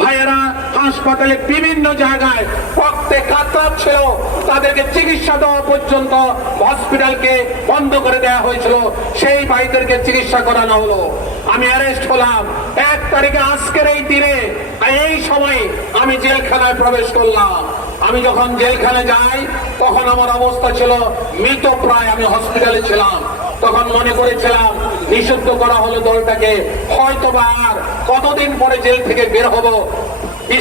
ভাইয়েরা হাসপাতালে বিভিন্ন জায়গায় রক্তে কাতরাচ্ছিল, তাদেরকে চিকিৎসা দেওয়া পর্যন্ত হসপিটালকে বন্ধ করে দেওয়া হয়েছিল, সেই ভাইদেরকে চিকিৎসা করানো হলো। আমি অ্যারেস্ট হলাম 1 তারিখে, আজকের এই দিনে এই সময় আমি জেলখানায় প্রবেশ করলাম। আমি যখন জেলখানে যাই তখন আমার অবস্থা ছিল মৃত প্রায়। আমি হসপিটালে ছিলাম, তখন মনে করেছিলাম নিষিদ্ধ করা হলো দলটাকে, হয়তোবা আর কতদিন পরে জেল থেকে বের হব।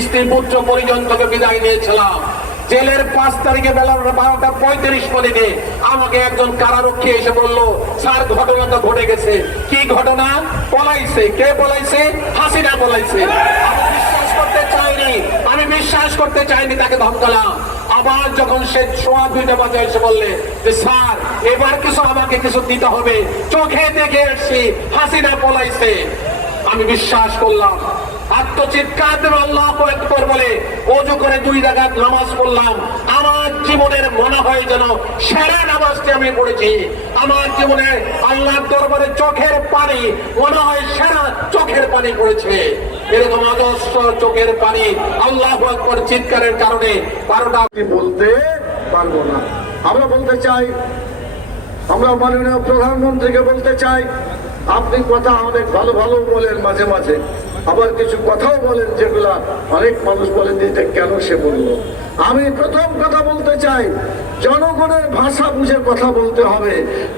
স্ত্রী পুত্র পরিজন থেকে বিদায় নিয়েছিলাম। জেলের 5 তারিখে বেলা 12:35 আমাকে একজন কারারক্ষী এসে বলল, স্যার ঘটনা তো ঘটে গেছে। কি ঘটনা? পলাইছে। কে পলাইছে? হাসিনা পলাইছে। আমি বিশ্বাস করতে চাইনি, তাকে ধমকালাম। আবার যখন সে 2:15 বাজে এসে বললে যে স্যার এবার আমাকে কিছু দিতে হবে, চোখে দেখে এসছি হাসিনা পলাইছে, আমি বিশ্বাস করলাম। আত্মচিৎকার দেবে আল্লাহু আকবার বলে ওযু করে 2 রাকাত নামাজ পড়লাম। আমার জীবনের মনে হয় যেন সেরা নামাজটি আমি পড়েছি। আমার জীবনে আল্লাহর দরবারে চোখের পানি মনে হয় সেরা চোখের পানি পড়েছে। এরকম অজস্র চোখের পানি আল্লাহু আকবার চিৎকারের কারণে 12টা বলতে পারবো না। আমরা বলতে চাই, আমরা মাননীয় প্রধানমন্ত্রীকে বলতে চাই, আপনি কথা অনেক ভালো ভালো বলেন, মাঝে মাঝে আবার কিছু কথাও বলেন যেগুলা অনেক মানুষ বলেন যে এটা কেন সে বললো। আমি প্রথম কথা বলতে চাই, জনগণের ভাষা বুঝে কথা বলতে হবে,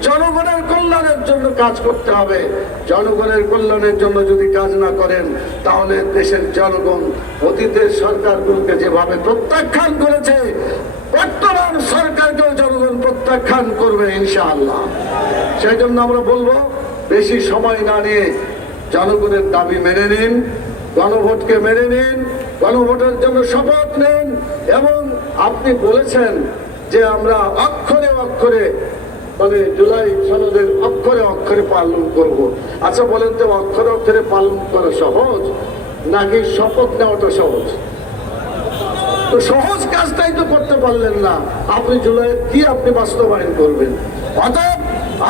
জনগণের কল্যাণের জন্য কাজ করতে হবে। জনগণের কল্যাণের জন্য যদি কাজ না করেন তাহলে দেশের জনগণ অতীতের সরকারগুলোকে যেভাবে প্রত্যাখ্যান করেছে, বর্তমান সরকারকেও জনগণ প্রত্যাখ্যান করবে ইনশাআল্লাহ। সেই জন্য আমরা বলবো, বেশি সময় না নিয়ে জনগণের দাবি মেনে নিন, গণভোটকে মেনে নিন, গণভোটের জন্য শপথ নিন। এবং আপনি বলেছেন যে আমরা অক্ষরে অক্ষরে মানে জুলাই সনদের অক্ষরে অক্ষরে পালন করব। আচ্ছা বলেন তো, অক্ষরে অক্ষরে পালন করা সহজ নাকি শপথ নেওয়াটা সহজ? তো সহজ কাজটাই তো করতে পারলেন না আপনি। জুলাই কি আপনি বাস্তবায়ন করবেন? অতএব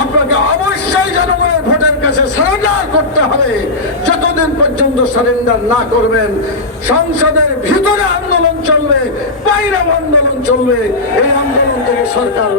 আপনাকে অবশ্যই জনগণের ভোটের কাছে সারেন্ডার করতে হবে। যতদিন পর্যন্ত সারেন্ডার না করবেন, সংসদের ভিতরে আন্দোলন চলবে, বাইরে আন্দোলন চলবে। এই আন্দোলন থেকে সরকার